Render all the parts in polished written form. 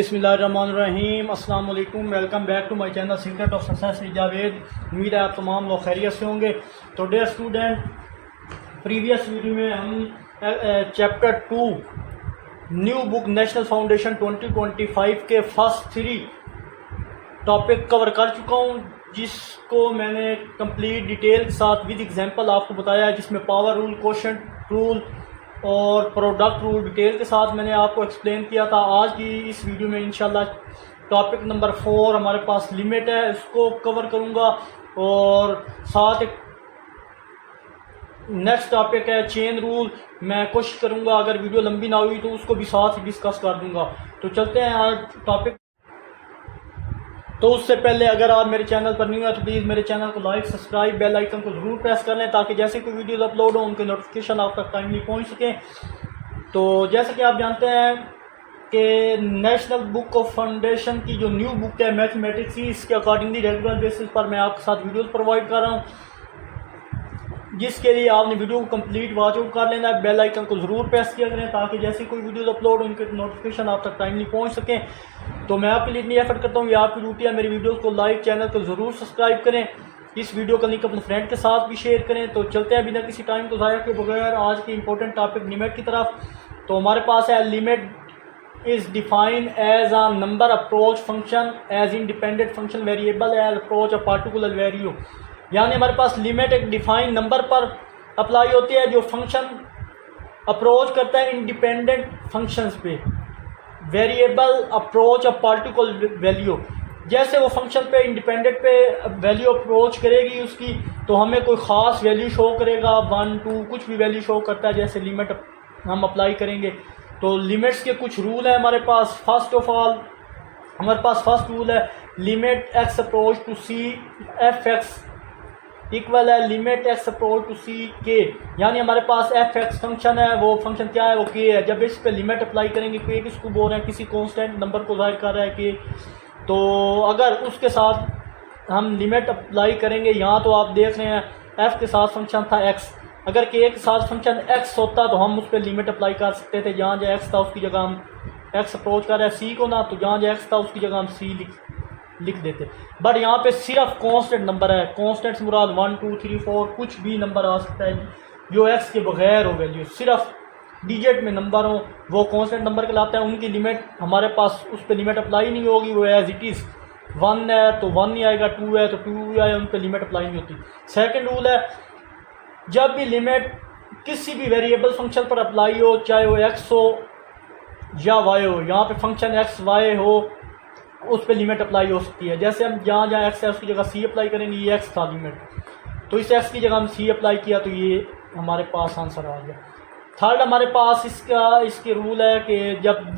बिस्मिल्लाहिर्रहमानिर्रहीम, अस्सलाम वालेकुम। Welcome back to my channel secret of success with Javed. उम्मीद है आप तमाम लोग खैरियत से होंगे। तो डियर स्टूडेंट, प्रीवियस वीडियो में हम chapter 2 new book national foundation 2025 के फर्स्ट 3 टॉपिक कवर कर चुका हूँ, जिसको मैंने कंप्लीट डिटेल के साथ विद एग्जांपल आपको बताया है, जिसमें पावर रूल, कोशेंट रूल और प्रोडक्ट रूल डिटेल के साथ मैंने आपको एक्सप्लेन किया था। आज की इस वीडियो में इंशाल्लाह टॉपिक नंबर 4 हमारे पास लिमिट है, इसको कवर करूँगा। और साथ एक नेक्स्ट टॉपिक है चेन रूल। मैं कोशिश करूँगा अगर वीडियो लंबी ना हुई तो उसको भी साथ ही डिस्कस कर दूँगा। तो चलते हैं आज टॉपिक। तो उससे पहले अगर आप मेरे चैनल पर न्यू है तो प्लीज़ मेरे चैनल को लाइक, सब्सक्राइब, बेल आइकन को ज़रूर प्रेस कर लें, ताकि जैसे कोई वीडियोज़ अपलोड हो उनके नोटिफिकेशन आप तक टाइमली पहुंच सकें। तो जैसे कि आप जानते हैं कि नेशनल बुक ऑफ फाउंडेशन की जो न्यू बुक है मैथमेटिक्स की, इसके अकॉर्डिंगली रेगुलर बेसिस पर मैं आपके साथ वीडियोज़ प्रोवाइड कर रहा हूँ, जिसके लिए आपने वीडियो को कंप्लीट वॉच आउट कर लेना है। बेल आइकन को ज़रूर प्रेस किया करें, ताकि जैसे कोई वीडियोज़ अपलोड उनके नोटिफिकेशन आप तक टाइमली पहुंच सकें। तो मैं आपके लिए इतनी एफर्ट करता हूँ, ये आपकी ड्यूटी है। मेरी वीडियोस को लाइक, चैनल को ज़रूर सब्सक्राइब करें, इस वीडियो का लिंक अपने फ्रेंड के साथ भी शेयर करें। तो चलते हैं बिना किसी टाइम को ज़ाया के बगैर आज के इंपॉर्टेंट टॉपिक लिमिट की तरफ। तो हमारे पास है limit is defined as a number approach function as independent function variable as approach a particular value. यानी हमारे पास लिमिट एक डिफाइंड नंबर पर अप्लाई होती है जो फंक्शन अप्रोच करता है इंडिपेंडेंट फंक्शंस पे। Variable approach a particular value, जैसे वो फंक्शन पे इंडिपेंडेंट पे वैल्यू अप्रोच करेगी उसकी, तो हमें कोई ख़ास वैल्यू शो करेगा, 1 2 कुछ भी वैल्यू शो करता है। जैसे लिमिट हम अप्लाई करेंगे तो लिमिट्स के कुछ रूल हैं हमारे पास। फर्स्ट ऑफ ऑल हमारे पास फर्स्ट रूल है limit x approach to c f x equal है limit x approach to c के। यानी हमारे पास एफ एक्स फंक्शन है, वो फंक्शन क्या है, वो के है। जब इस पे लिमिट अप्लाई करेंगे, के किसको बोल रहे हैं, किसी कांस्टेंट नंबर को जाहिर कर रहा है के, तो अगर उसके साथ हम लिमिट अप्लाई करेंगे, यहाँ तो आप देख रहे हैं एफ के साथ फंक्शन था एक्स, अगर के के साथ फंक्शन एक्स होता तो हम उस पर लिमिट अप्लाई कर सकते थे। जहाँ जहाँ एक्स था उसकी जगह हम एक्स अप्रोच कर रहे हैं सी को ना, तो जहाँ जहाँ एक्स था उसकी जगह हम सी लिख देते। बट यहाँ पे सिर्फ कांस्टेंट नंबर है, कांस्टेंट से मुराद 1 2 3 4 कुछ भी नंबर आ सकता है जो एक्स के बगैर हो वैल्यू, सिर्फ डिजिट में नंबर हो, वो कांस्टेंट नंबर कहलाता है। उनकी लिमिट हमारे पास उस पर लिमिट अप्लाई नहीं होगी, वो एज इट इज़ 1 है तो 1 ही आएगा, 2 है तो 2 ही आएगा, उन पर लिमिट अप्लाई नहीं होती। सेकेंड रूल है जब भी लिमिट किसी भी वेरिएबल फंक्शन पर अप्लाई हो, चाहे वो एक्स हो या वाई हो, यहाँ पे फंक्शन एक्स वाई हो उस पर लिमिट अप्लाई हो सकती है। जैसे हम जहाँ जहाँ एक्स है उसकी जगह सी अप्लाई करेंगे, ये एक्स था लिमिट, तो इस एक्स की जगह हम सी अप्लाई किया तो ये हमारे पास आंसर आ गया। थर्ड हमारे पास इसके रूल है कि जब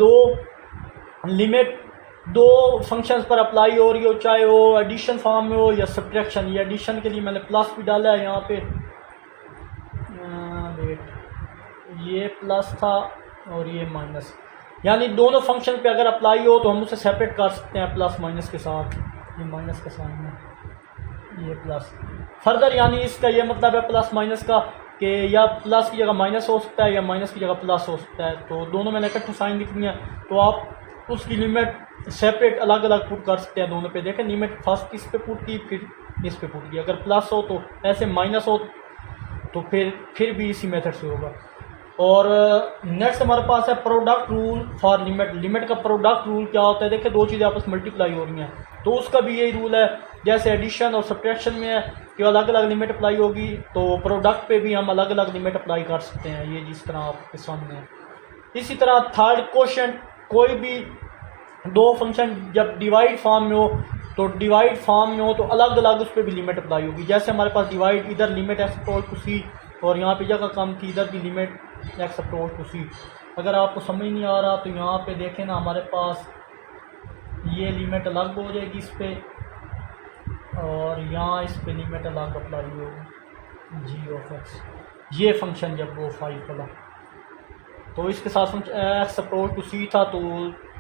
लिमिट दो फंक्शंस पर अप्लाई हो रही हो, चाहे वो एडिशन फॉर्म में हो या सब्ट्रैक्शन। ये एडिशन के लिए मैंने प्लस भी डाला है यहाँ पे, ये प्लस था और ये माइनस, यानी दोनों फंक्शन पे अगर अप्लाई हो तो हम उसे सेपरेट कर सकते हैं प्लस माइनस के साथ। ये माइनस का साइन है, ये प्लस। फर्दर यानी इसका ये मतलब है प्लस माइनस का कि या प्लस की जगह माइनस हो सकता है या माइनस की जगह प्लस हो सकता है। तो दोनों मैंने इकट्ठे साइन लिख दिया, तो आप उसकी लिमिट सेपरेट अलग अलग पुट कर सकते हैं दोनों पे। देखें लिमिट फर्स्ट इस पे पुट की, फिर इस पे पुट की। अगर प्लस हो तो ऐसे, माइनस हो तो फिर भी इसी मेथड से होगा। और नेक्स्ट हमारे पास है product rule for limit. Limit का प्रोडक्ट रूल क्या होता है, देखिए दो चीज़ें आपस मल्टीप्लाई हो रही हैं तो उसका भी यही रूल है। जैसे एडिशन और सब्ट्रैक्शन में है कि अलग अलग लिमिट अप्लाई होगी, तो प्रोडक्ट पे भी हम अलग अलग लिमिट अप्लाई कर सकते हैं, ये जिस तरह आपके सामने है। इसी तरह थर्ड क्वेश्चन, कोई भी दो फंक्शन जब डिवाइड फॉर्म में हो, तो डिवाइड फॉर्म में हो तो अलग अलग उस पर भी लिमिट अप्लाई होगी। जैसे हमारे पास डिवाइड, इधर लिमिट एक्स अप्रोच टू सी, और यहाँ पे जगह कम थी, इधर भी लिमिट एक्स अप्रोच टू सी। अगर आपको समझ नहीं आ रहा तो यहाँ पे देखें ना, हमारे पास ये लिमिट अलग हो जाएगी इस पर, और यहाँ इस पे लिमिट अलग अप्लाई होगी जी ऑफ एक्स। ये फंक्शन जब वो 5 वाला, तो इसके साथ फंक्शन एक्स अप्रोच टू सी था, तो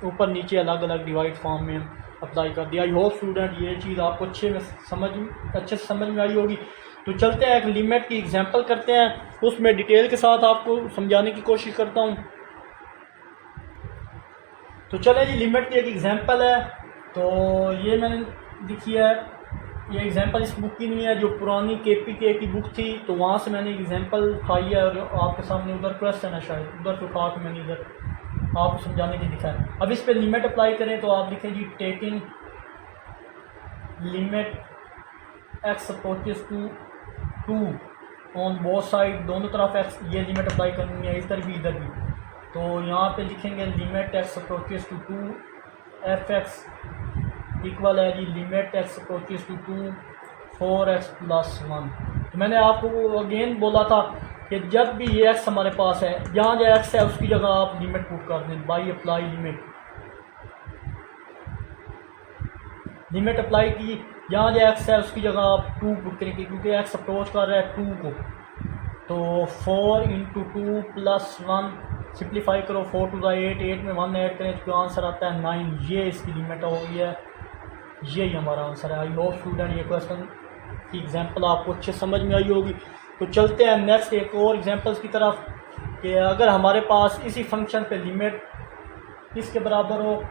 ऊपर नीचे अलग अलग डिवाइड फॉर्म में अप्लाई कर दिया। आई होप स्टूडेंट ये चीज़ आपको अच्छे से समझ में आई होगी। तो चलते हैं एक लिमिट की एग्जांपल करते हैं, उसमें डिटेल के साथ आपको समझाने की कोशिश करता हूँ। तो चले जी, लिमिट की एक एग्जांपल है। तो ये मैंने लिखी है, ये एग्जांपल इस बुक की नहीं है, जो पुरानी KPK की बुक थी तो वहाँ से मैंने एग्जांपल उठाई है और आपके सामने उधर क्वेश्चन है, शायद उधर से उठा के मैंने इधर आपको समझाने के लिखा है। अब इस पर लिमिट अप्लाई करें तो आप लिखें जी, taking limit x approaches to 2 on both side, दोनों तरफ x, ये लिमिट अप्लाई करनी है, इधर भी इधर भी। तो यहाँ पे लिखेंगे limit x approaches to 2 f(x) equal है जी limit x approaches to 2 4x plus 1। तो मैंने आपको अगेन बोला था कि जब भी ये x हमारे पास है, जहाँ जो x है उसकी जगह आप लिमिट पुट कर दें by apply limit. Limit apply की, जहाँ जो x है उसकी जगह आप 2 पुट करेंगे, क्योंकि x अप्रोच कर रहा है 2 को। तो 4 इंटू 2 प्लस 1, सिंप्लीफाई करो, 4 टू द 8, 8 में 1 ऐड करें तो आंसर आता है 9। ये इसकी लिमिट हो गई है, यही हमारा आंसर है। आई होप स्टूडेंट ये क्वेश्चन की एग्जांपल आपको अच्छे समझ में आई होगी। तो चलते हैं नेक्स्ट एक और एग्जांपल्स की तरफ, कि अगर हमारे पास इसी फंक्शन पे लिमिट किसके बराबर हो,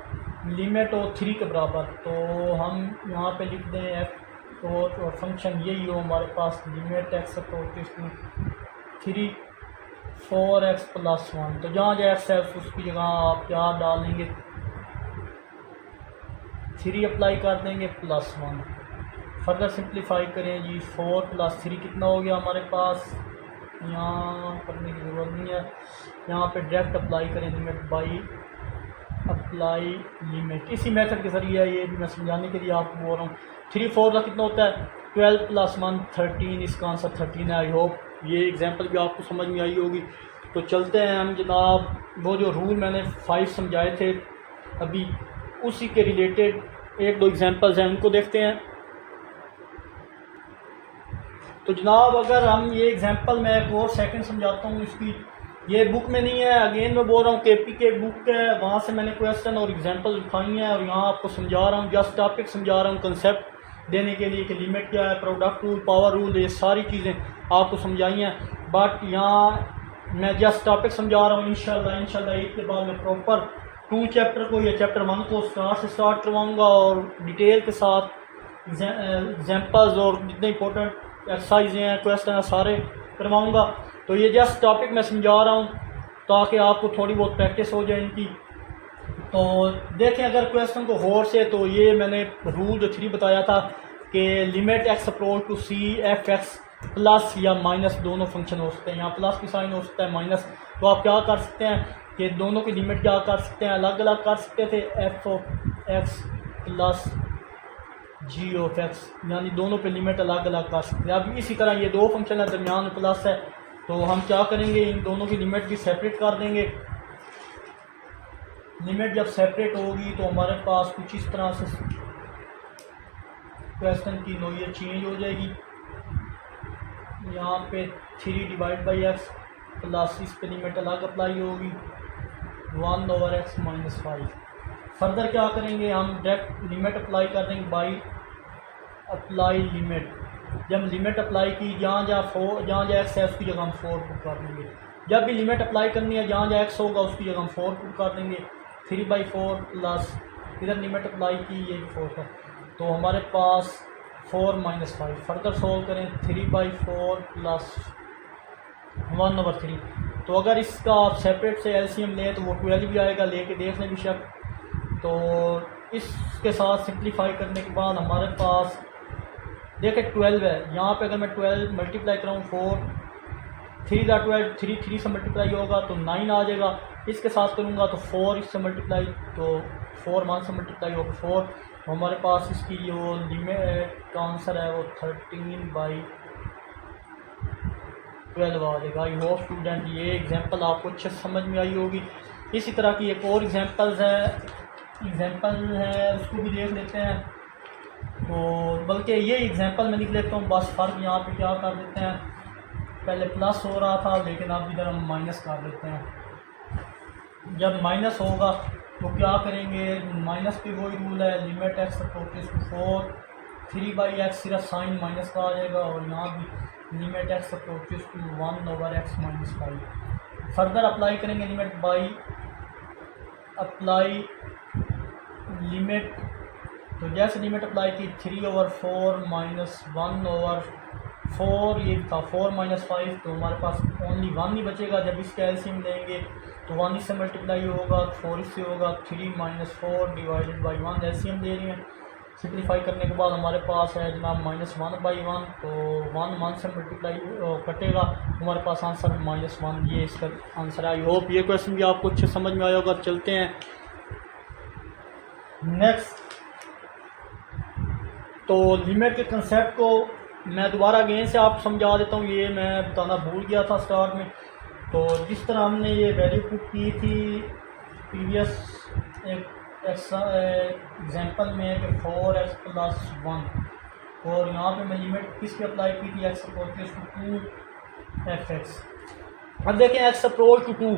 लिमिट हो 3 के बराबर, तो हम यहाँ पे लिख दें f और फंक्शन यही हो हमारे पास, limit x approaches to 3 4x plus 1। तो जहाँ जो x है उसकी जगह आप क्या डालेंगे, 3 अप्लाई कर देंगे प्लस 1। फर्दर सिंप्लीफाई करें जी, 4 प्लस 3 कितना हो गया हमारे पास, यहाँ करने की ज़रूरत नहीं है, यहाँ पे डायरेक्ट अप्लाई करें लिमिट बाई अप्लाई लिमिट। इसी मेथड के ज़रिए ये भी मैं समझाने के लिए आपको बोल रहा हूँ। 3 4 का कितना होता है, 12 प्लस 1 13, इसका आंसर 13 है। आई होप ये एग्जांपल भी आपको समझ में आई होगी। तो चलते हैं हम जनाब, वो जो रूल मैंने 5 समझाए थे अभी, उसी के रिलेटेड एक दो एग्जांपल्स हैं, उनको देखते हैं। तो जनाब अगर हम ये एग्जांपल मैं एक और सेकंड समझाता हूँ, इसकी ये बुक में नहीं है, अगेन मैं बोल रहा हूँ KPK बुक है, वहाँ से मैंने क्वेश्चन और एग्जांपल उठाई हैं और यहाँ आपको समझा रहा हूँ, जस्ट टॉपिक समझा रहा हूँ कंसेप्ट देने के लिए कि लिमिट क्या है, प्रोडक्ट रूल, पावर रूल, ये सारी चीज़ें आपको समझाई हैं। बट यहाँ मैं जस्ट टॉपिक समझा रहा हूँ। इंशाल्लाह ईद के बाद मैं प्रॉपर 2 चैप्टर को या चैप्टर 1 को स्टार्ट करवाऊँगा और डिटेल के साथ एग्जाम्पल्स और जितने इंपॉर्टेंट एक्सरसाइजें हैं, क्वेश्चन हैं, सारे करवाऊँगा। तो ये जस्ट टॉपिक मैं समझा रहा हूँ ताकि आपको थोड़ी बहुत प्रैक्टिस हो जाए इनकी। तो देखें अगर क्वेश्चन को गौर से, तो ये मैंने रूल जो 3 बताया था कि limit x approach to c f(x) plus या माइनस दोनों फंक्शन हो सकते हैं, यहाँ प्लस की साइन हो सकता है माइनस। तो आप क्या कर सकते हैं कि दोनों की लिमिट क्या कर सकते हैं, अलग अलग कर सकते थे, f(x) प्लस g(x), यानी दोनों पे लिमिट अलग अलग कर सकते हैं। अब इसी तरह ये दो फंक्शन है, दरमियान में प्लस है, तो हम क्या करेंगे, इन दोनों की लिमिट भी सेपरेट कर देंगे। लिमिट जब सेपरेट होगी तो हमारे पास कुछ इस तरह से क्वेश्चन की नोयत चेंज हो जाएगी। यहाँ पे 3 डिवाइड बाई एक्स प्लस इस पे लिमिट अलग अप्लाई होगी 1/x माइनस 5। फर्दर क्या करेंगे, हम डायरेक्ट लिमिट अप्लाई कर देंगे बाई अप्लाई लिमिट। जब लिमिट अप्लाई की, जहाँ जहाँ एक्स है उसकी जगह हम 4 पुट कर देंगे। जब भी लिमिट अप्लाई करनी है, जहाँ एक्स होगा उसकी जगह हम 4 पुट कर देंगे, 3/4 प्लस इधर लिमिट अप्लाई की, ये 4 है, तो हमारे पास 4 माइनस 5। फर्दर सोल्व करें, 3/4 प्लस 1/3। तो अगर इसका आप सेपरेट से एलसीएम लें तो वो 12 भी आएगा, लेके देख लें बेशक। तो इसके साथ सिंप्लीफाई करने के बाद हमारे पास देखें 12 है, यहाँ पे अगर मैं 12 मल्टीप्लाई कराऊँ 4 3 दा 12, 3 से मल्टीप्लाई होगा तो 9 आ जाएगा। इसके साथ करूँगा तो 4 इससे मल्टीप्लाई, तो 4 1 से मल्टीप्लाई होगा 4। तो हमारे पास इसकी जो लिमिट का आंसर है वो 13/12 आ जाएगा। आई होप स्टूडेंट ये एग्जांपल आपको अच्छे से समझ में आई होगी। इसी तरह की एक और एग्जांपल है उसको भी देख लेते हैं। तो बल्कि ये एग्जांपल मैं लिख लेता हूँ, बस फ़र्क यहाँ पे क्या कर देते हैं, पहले प्लस हो रहा था लेकिन अब इधर हम माइनस कर देते हैं। जब माइनस होगा तो क्या करेंगे, माइनस पे वही रूल है, limit x approaches to 4 3/x, सिर्फ साइन माइनस का आ जाएगा, और यहाँ भी limit x approaches to 1/x minus 5। Further apply करेंगे लिमिट बाई अप्लाई लिमिट, तो जैसे लिमिट अप्लाई की 3/4 माइनस 1/4, ये था 4 माइनस 5, तो हमारे पास ओनली 1 ही बचेगा। जब इसका एलसीएम लेंगे तो 1 इससे मल्टीप्लाई होगा, 4 इससे होगा, 3 माइनस 4 डिवाइडेड बाई 1 एलसीएम ले रहे हैं। सिंप्लीफाई करने के बाद हमारे पास है जनाब -1/1, तो 1 से मल्टीप्लाई कटेगा, हमारे पास आंसर -1, ये इसका आंसर है। आई होप ये क्वेश्चन भी आपको अच्छे समझ में आया होगा। चलते हैं नेक्स्ट। तो लिमिट के कंसेप्ट को मैं दोबारा अगेन से आप समझा देता हूँ, ये मैं बताना भूल गया था स्टार्ट में। तो जिस तरह हमने ये वैल्यू पुट की थी प्रीवियस एक एग्जांपल में कि 4x + 1, और यहाँ पे मैं लिमिट किस पे अप्लाई की थी, x अप्रोच टू 2f(x). अब देखें x अप्रोच टू 2,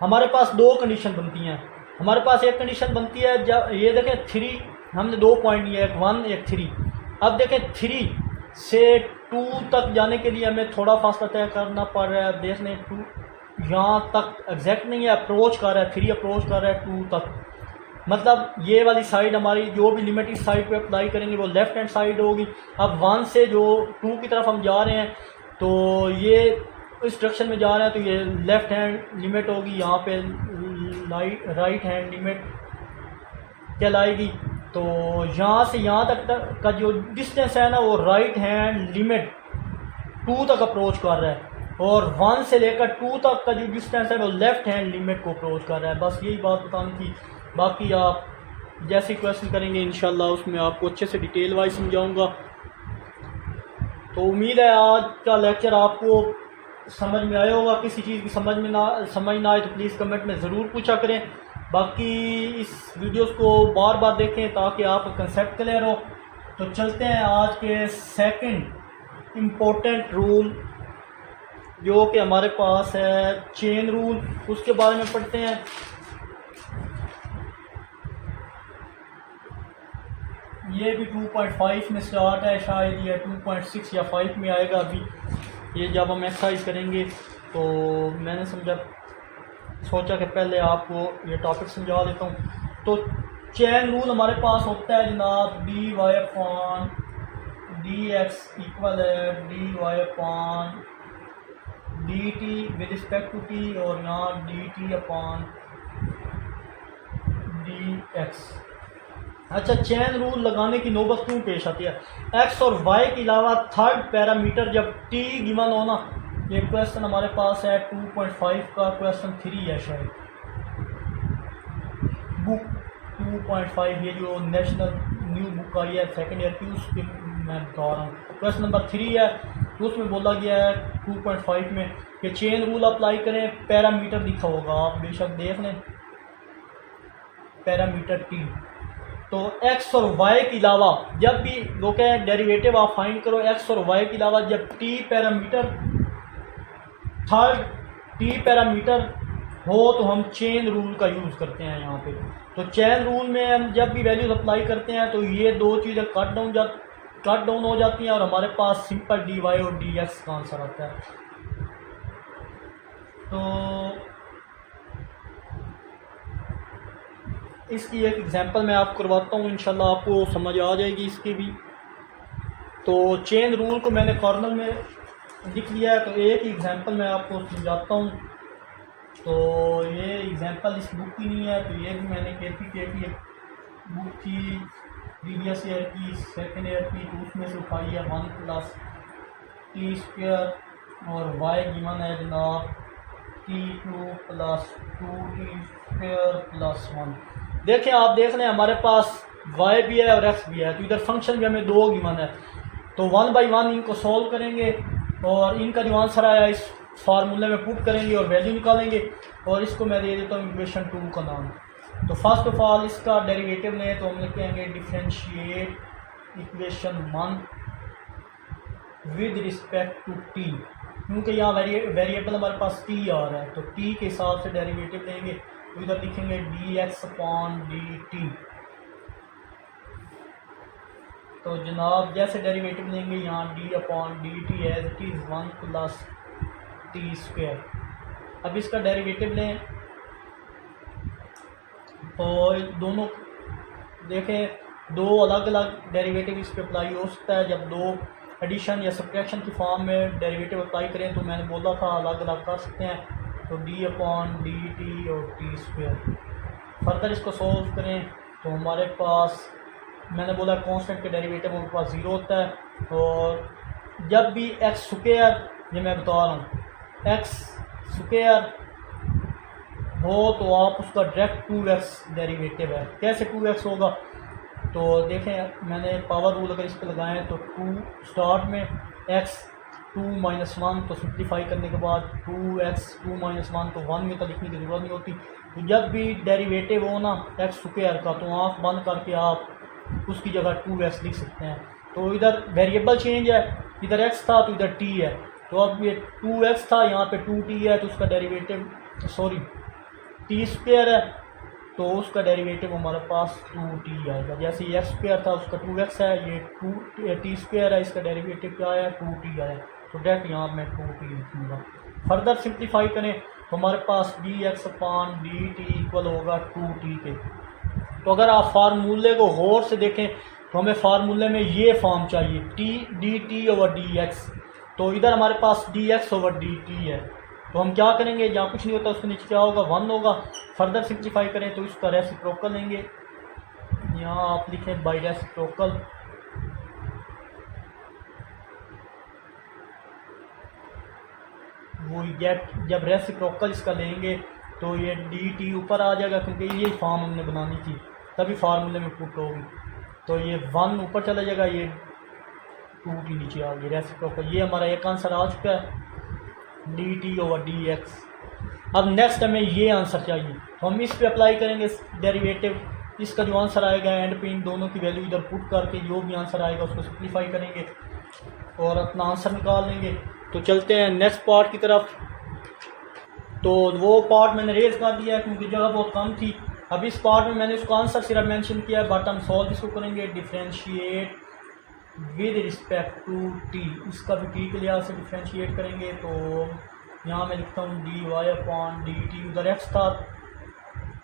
हमारे पास दो कंडीशन बनती हैं। हमारे पास एक कंडीशन बनती है जब ये देखें 3, हमने 2 पॉइंट लिए, एक 1 एक 3। अब देखें 3 से 2 तक जाने के लिए हमें थोड़ा फासला तय करना पड़ रहा है। देख लें 2 यहाँ तक एग्जैक्ट नहीं है, अप्रोच कर रहा है, 3 अप्रोच कर रहा है 2 तक, मतलब ये वाली साइड हमारी जो भी लिमिट इस साइड पे अप्लाई करेंगे वो लेफ्ट हैंड साइड होगी। अब 1 से जो 2 की तरफ हम जा रहे हैं, तो ये इस डायरेक्शन में जा रहे हैं, तो ये लेफ्ट हैंड लिमिट होगी, यहाँ पे राइट हैंड लिमिट कहलाएगी। तो यहाँ से यहाँ तक का जो डिस्टेंस है ना, वो राइट हैंड लिमिट 2 तक अप्रोच कर रहा है, और 1 से लेकर 2 तक का जो डिस्टेंस है वो लेफ्ट हैंड लिमिट को अप्रोच कर रहा है। बस यही बात बतानी थी। बाकी आप जैसे क्वेश्चन करेंगे इंशाल्लाह उसमें आपको अच्छे से डिटेल वाइज समझाऊंगा। तो उम्मीद है आज का लेक्चर आपको समझ में आया होगा। किसी चीज़ की समझ ना आए तो प्लीज़ कमेंट में ज़रूर पूछा करें। बाकी इस वीडियोस को बार बार देखें ताकि आपका कंसेप्ट क्लियर हो। तो चलते हैं आज के सेकंड इम्पोर्टेंट रूल जो कि हमारे पास है चेन रूल, उसके बारे में पढ़ते हैं। ये भी 2.5 में स्टार्ट है, शायद ये 2.6 या 5 में आएगा अभी, ये जब हम एक्सरसाइज करेंगे। तो मैंने सोचा कि पहले आपको ये टॉपिक समझा देता हूँ। तो चेन रूल हमारे पास होता है जनाब dy/dx इक्वल है dy/dt with respect to t, और यहाँ dt/dx। अच्छा, चेन रूल लगाने की नौबत क्यों पेश आती है? x और y के अलावा थर्ड पैरामीटर जब t गिवन हो ना, ये क्वेश्चन हमारे पास है 2.5 का क्वेश्चन 3 है शायद, बुक 2.5, ये जो नेशनल न्यू बुक आई है सेकेंड ईयर की, उसके मैं बता रहा हूँ। क्वेश्चन नंबर 3 है, तो उसमें बोला गया है 2.5 में कि चेन रूल अप्लाई करें। पैरामीटर लिखा होगा, आप बेशक देख लें, पैरामीटर t। तो x और y के अलावा जब भी वो कहें डेरिवेटिव आप फाइंड करो, x और y के अलावा जब थर्ड t पैरामीटर हो तो हम चेन रूल का यूज़ करते हैं यहाँ पे। तो चेन रूल में हम जब भी वैल्यूज अप्लाई करते हैं तो ये दो चीज़ें कट डाउन हो जाती हैं, और हमारे पास सिंपल dy और dx का आंसर आता है। तो इसकी एक एग्जांपल मैं आपको करवाता हूँ, इंशाल्लाह आपको समझ आ जाएगी इसकी भी। तो चेन रूल को मैंने कॉर्नर में लिख लिया है, तो एक ही एग्जांपल मैं आपको समझाता हूँ। तो ये एग्जांपल इस बुक की नहीं है, तो ये भी मैंने KPKT बुक की प्रीवियस ईयर की सेकेंड ईयर की, तो उसमें से उठाई है 1 + t² और y गिवन है जनाब t2 + 2t² + 1। देखें, आप देख लें हमारे पास y भी है और x भी है, तो इधर फंक्शन भी हमें दो गिवन है। तो 1/1 इनको सॉल्व करेंगे और इनका जो आंसर आया इस फार्मूले में पुट करेंगे और वैल्यू निकालेंगे, और इसको मैं दे देता हूँ इक्वेशन 2 का नाम। तो फर्स्ट ऑफ ऑल इसका डेरिवेटिव लें, तो हम लिखेंगे differentiate equation 1 with respect to t, क्योंकि यहाँ वेरिएबल हमारे पास t आ रहा है, तो t के हिसाब से डेरिवेटिव लेंगे। तो इधर लिखेंगे dx/dt। तो जनाब जैसे डेरिवेटिव लेंगे यहाँ d/dt as it is 1 + t²। अब इसका डेरिवेटिव लें, और दोनों देखें दो अलग अलग डेरिवेटिव इस पर अप्लाई हो सकता है। जब दो एडिशन या सब्ट्रैक्शन की फॉर्म में डेरिवेटिव अप्लाई करें तो मैंने बोला था अलग अलग कर सकते हैं। तो डी अपॉन डी टी और टी स्क्वायर। फर्दर इसको सोल्व करें तो हमारे पास मैंने बोला कांस्टेंट के डेरिवेटिव हमारे पास ज़ीरो होता है। और जब भी एक्स स्क्वायर, ये मैं बता रहा हूँ, एक्स स्क्वायर हो तो आप उसका डायरेक्ट 2x डेरिवेटिव है। कैसे 2x होगा? तो देखें मैंने पावर रूल अगर इस पर लगाएं तो 2 स्टार्ट में x 2 माइनस 1, तो सिंप्लीफाई करने के बाद 2x 2 माइनस 1 तो 1 में तो लिखने की ज़रूरत नहीं होती। तो जब भी डेरिवेटिव हो ना एक्स स्क्वायर का तो आँख बंद करके आप उसकी जगह 2x लिख सकते हैं। तो इधर वेरिएबल चेंज है, इधर x था तो इधर t है। तो अब ये 2x था, यहाँ पे 2t है, तो उसका डेरिवेटिव सॉरी टी स्क्वायर है तो उसका डेरिवेटिव हमारे पास 2t आएगा। जैसे ये एक्स स्क्वायर था उसका 2x है, ये 2 टी स्क्वायर है, इसका डेरिवेटिव क्या आया 2t आया। तो डायरेक्ट यहाँ मैं 2t लिखूँगा। फर्दर सिंप्लीफाई करें तो हमारे पास dx अपान dt इक्वल होगा 2t के। तो अगर आप फार्मूले को गौर से देखें तो हमें फार्मूले में ये फॉर्म चाहिए t dt ओवर dx। तो इधर हमारे पास dx ओवर dt है। तो हम क्या करेंगे, जहाँ कुछ नहीं होता उसके नीचे क्या होगा 1 होगा। फर्दर सिंप्लीफाई करें तो इसका रेसिप्रोकल लेंगे, यहाँ आप लिखें बाई रेसिप्रोकल। वो गेट, जब रेसिप्रोकल इसका लेंगे तो ये डी टी ऊपर आ जाएगा क्योंकि ये फॉर्म हमने बनानी थी, तभी फार्मूले में पुट होगी। तो ये 1 ऊपर चला जाएगा, ये 2t नीचे आ गई रेसिप्रोकल। ये हमारा एक आंसर आ चुका है d t over d x. अब नेक्स्ट हमें ये आंसर चाहिए तो हम इस पे अप्लाई करेंगे डेरिवेटिव। इसका जो आंसर आएगा एंड पे इन दोनों की वैल्यू इधर पुट करके जो भी आंसर आएगा उसको सिंप्लीफाई करेंगे और अपना आंसर निकाल लेंगे। तो चलते हैं नेक्स्ट पार्ट की तरफ। तो वो पार्ट मैंने रेज कर दिया है क्योंकि जगह बहुत कम थी। अब इस पार्ट में मैंने उसका आंसर सिर्फ मेंशन किया है, बट हम सॉल्व इसको करेंगे differentiate with respect to t. इसका भी टी के लिहाज से डिफ्रेंशिएट करेंगे। तो यहाँ मैं लिखता हूँ d y upon d t. उधर एक्स था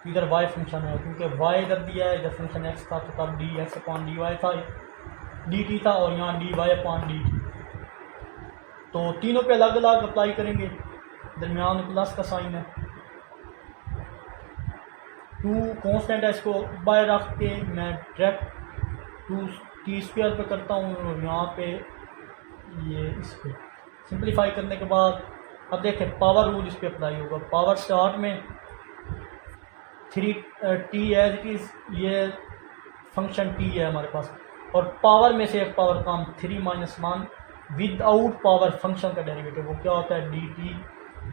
इधर वाई फंक्शन है, क्योंकि वाई इधर दिया है, इधर फंक्शन एक्स था तो तब d x upon d y था, डी टी था, और यहाँ d y upon d t. तो तीनों पे अलग अलग अप्लाई करेंगे। दरमियान में प्लस का साइन है, 2 कांस्टेंट है, इसको बाय रख के मैं डायरेक्ट 2 टी स्क्वायर पे करता हूँ और यहाँ पे ये इस पे सिंप्लीफाई करने के बाद अब देखें पावर रूल इस पे अप्लाई होगा। पावर स्टार्ट में 3t एज इट इज़, ये फंक्शन t है हमारे पास, और पावर में से एक पावर कम 3 माइनस 1 विदाउट पावर फंक्शन का डेरिवेटिव वो क्या होता है dt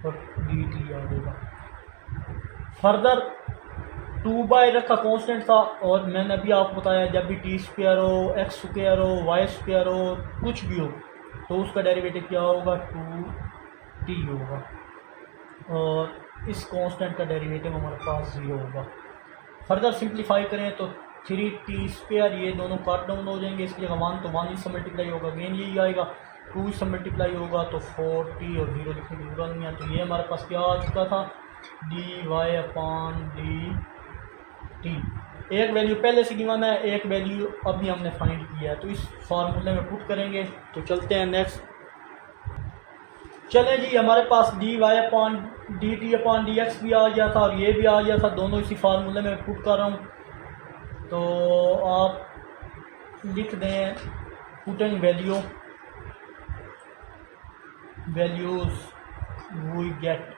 और dt आ जाएगा। फर्दर 2 बाय रखा कांस्टेंट था, और मैंने अभी आपको बताया जब भी टी स्क्वायर हो, एक्स स्क्वायर हो, वाई स्क्वायर हो, कुछ भी हो तो उसका डेरिवेटिव क्या होगा 2t होगा, और इस कांस्टेंट का डेरिवेटिव हमारे पास 0 होगा। फर्दर सिंप्लीफाई करें तो 3t स्क्वायर, ये दोनों कट डाउन हो जाएंगे, इसकी जगह 1 तो 1 इससे मल्टीप्लाई होगा, अगेन यही आएगा, 2 इससे मल्टीप्लाई होगा तो 4t और 0 लिखने की जरूरत नहीं है। तो ये हमारे पास क्या आ चुका था d y upon d t. एक वैल्यू पहले से गिवन है, एक वैल्यू अभी हमने फाइंड किया है, तो इस फार्मूले में पुट करेंगे। तो चलते हैं नेक्स्ट। चलें जी, हमारे पास d y upon d t upon d x भी आ गया था और ये भी आ गया था, दोनों इसी फार्मूले में पुट कर रहा हूँ। तो आप लिख दें पुटिंग वैल्यूज़ वी गेट,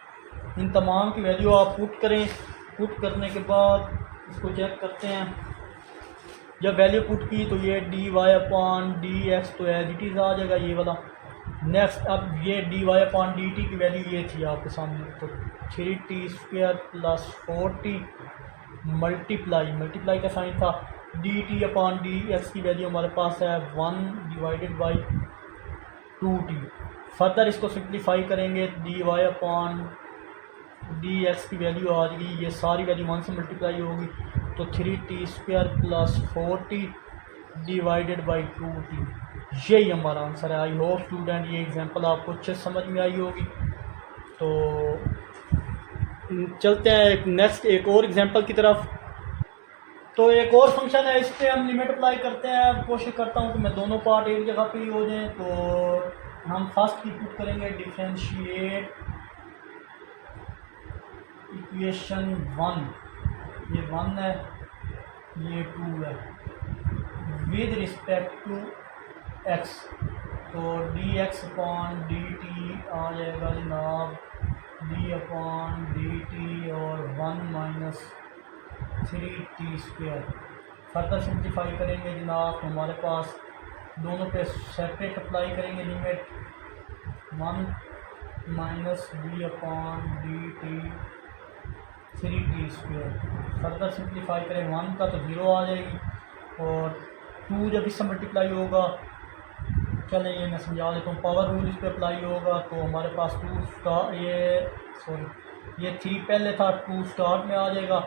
इन तमाम की वैल्यू आप पुट करें। पुट करने के बाद इसको चेक करते हैं। जब वैल्यू पुट की तो ये d y upon d x तो एज इट इज़ आ जाएगा ये वाला। नेक्स्ट अब ये d y upon d t की वैल्यू ये थी आपके सामने, तो 3t square plus 4t multiply का साइन था, d t upon d x की वैल्यू हमारे पास है 1 डिवाइडेड बाई 2t। फर्दर इसको सिंप्लीफाई करेंगे, d y upon d x की वैल्यू आ जाएगी, ये सारी वैल्यू 1 से मल्टीप्लाई होगी, तो 3t square plus 4t divided by 2t। यही हमारा आंसर है। आई होप स्टूडेंट ये एग्जांपल आपको अच्छे समझ में आई होगी। तो चलते हैं एक और एग्जांपल की तरफ। तो एक और फंक्शन है, इस पर हम लिमिट अप्लाई करते हैं। कोशिश करता हूँ कि मैं दोनों पार्ट एक जगह पे ही हो जाएं। तो हम फर्स्ट की पुट करेंगे डिफरेंशिएट इक्वेशन 1, ये 1 है, ये 2 है, विद रिस्पेक्ट टू x। तो d x upon d t आ जाएगा जनाब डी अपॉन डी टी और 1 माइनस 3t²। फर्दर सिंप्लीफाई करेंगे जनाब तो हमारे पास दोनों पे सेपरेट अप्लाई करेंगे limit 1 minus D upon d T 3t²। Further simplify करें 1 का तो 0 आ जाएगी और 2 जब इससे मल्टीप्लाई होगा, चलें ये मैं समझा देता हूँ, पावर रूल इस पर अप्लाई होगा तो हमारे पास 2 स्टार ये 3 पहले था, 2 स्टार्ट में आ जाएगा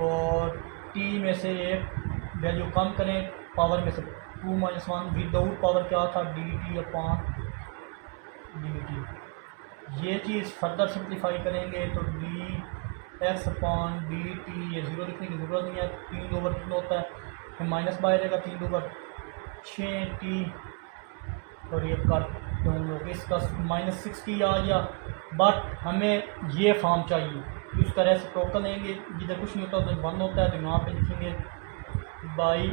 और t में से एक वैल्यू कम करें, पावर में से 2 माइनस 1 विदाउट पावर क्या था d t upon d T. ये चीज़ फर्दर सिंप्लीफाई करेंगे तो d x upon d T, ये 0 लिखने की ज़रूरत नहीं है, 3 ओवर कितना होता है, फिर माइनस बाहर रहेगा, 3 ओवर 6t और ये कट तो हम लोग इसका माइनस 60 आ गया। बट हमें ये फॉर्म चाहिए, उसका रेसिप्रोकल लेंगे, जिधर कुछ नहीं होता उधर 1 होता है, तो यहाँ पे लिखेंगे बाई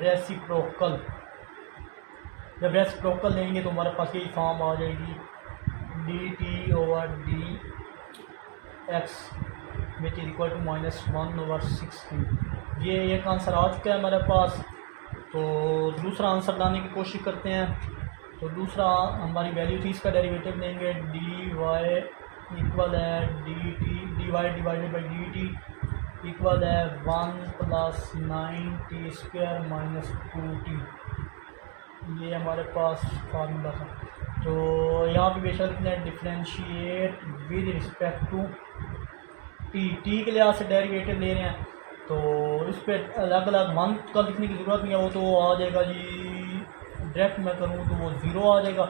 रेसिप्रोकल। जब रेसिप्रोकल लेंगे तो हमारे पास यही फॉर्म आ जाएगी d t over d x which is equal to minus 1 over 60। ये एक आंसर आ चुका है हमारे पास। तो दूसरा आंसर लाने की कोशिश करते हैं। तो दूसरा हमारी वैल्यू थी, इसका डेरिवेटिव लेंगे डी वाई इक्वल है d t d y divided by d t equal है 1 प्लस 9t² माइनस 2t। ये हमारे पास फार्मूला था। तो यहाँ पे बेशक लिखना है differentiate with respect to t के लिहाज से डेरिवेटिव ले रहे हैं, तो इस पर अलग अलग वन का लिखने की ज़रूरत नहीं है, वो तो आ जाएगा जी, डायरेक्ट मैं करूँ तो वो 0 आ जाएगा।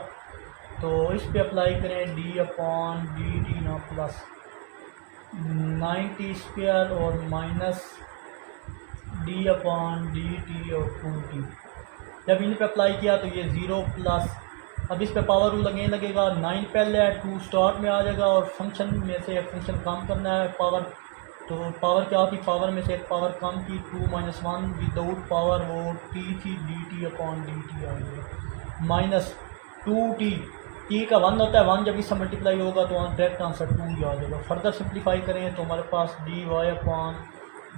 तो इस पे अप्लाई करें डी अपॉन डी टी ना प्लस 9t² और minus D upon d T और 2t। जब इन पे अप्लाई किया तो ये 0 प्लस, अब इस पे पावर रूल लगेगा, 9 पहले है, 2 स्टार्ट में आ जाएगा और फंक्शन में से एक फंक्शन कम करना है पावर। तो पावर क्या थी, पावर में से एक पावर कम की 2 माइनस 1 विदाउट पावर, वो टी थी d t upon d t आ गया माइनस 2t। टी का 1 होता है, 1 जब इससे मल्टीप्लाई होगा तो डायरेक्ट आंसर 2 ही आ जाएगा। फर्दर सिंप्लीफाई करें तो हमारे पास d y upon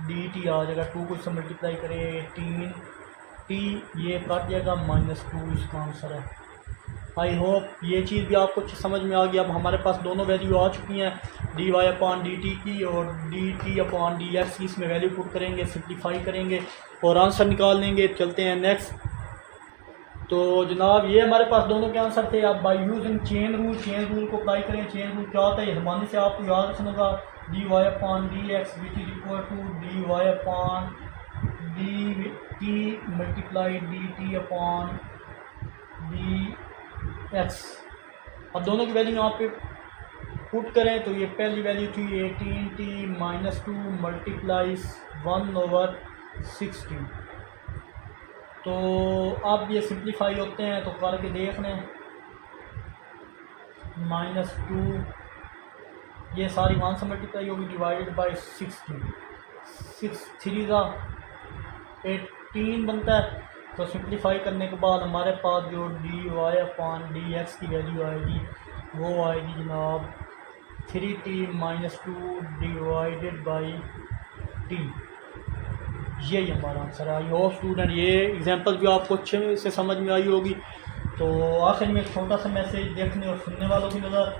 d t आ जाएगा, 2 को इससे मल्टीप्लाई करें 18t, ये काट जाएगा माइनस 2 इसका आंसर है। आई होप ये चीज़ भी आपको समझ में आ गई। अब हमारे पास दोनों वैल्यू आ चुकी हैं, d y upon d t की और d t upon d x की। इसमें वैल्यू पुट करेंगे, सिंप्लीफाई करेंगे और आंसर निकाल लेंगे। चलते हैं नेक्स्ट। तो जनाब ये हमारे पास दोनों के आंसर थे। अब बाई यूजिंग चेन रूल को अप्लाई करें। चेन रूल क्या होता है, ये ज़माने से आपको याद रखना होगा, d y upon d x which is equal to d y upon d t multiply d t upon d x. अब दोनों की वैल्यू यहाँ पे पुट करें तो ये पहली वैल्यू थी 18t माइनस 2 मल्टीप्लाइज 1 ओवर 60। तो अब ये सिंप्लीफाई होते हैं तो करके देख लें, माइनस 2 ये सारी 1 से मल्टीप्लाई होगी डिवाइडेड बाई 60, 6 3 का 18 बनता है। तो सिंप्लीफाई करने के बाद हमारे पास जो d y upon d x की वैल्यू आएगी वो आएगी जनाब 3t minus 2 divided by T. यही हमारा आंसर है। आई होप स्टूडेंट ये एग्जांपल भी आपको अच्छे से समझ में आई होगी। तो आखिर में एक छोटा सा मैसेज देखने और सुनने वालों की नज़र,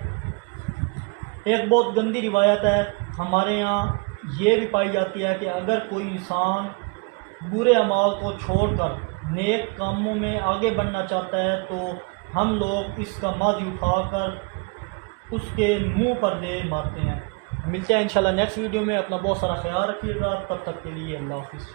एक बहुत गंदी रिवायत है हमारे यहाँ, ये भी पाई जाती है कि अगर कोई इंसान बुरे अमाल को छोड़कर नेक कामों में आगे बढ़ना चाहता है तो हम लोग इसका माजी उठाकर उसके मुंह पर दे मारते हैं। मिलते हैं इंशाल्लाह नेक्स्ट वीडियो में। अपना बहुत सारा ख्याल रखिएगा, तब तक के लिए अल्लाह हाफिज़।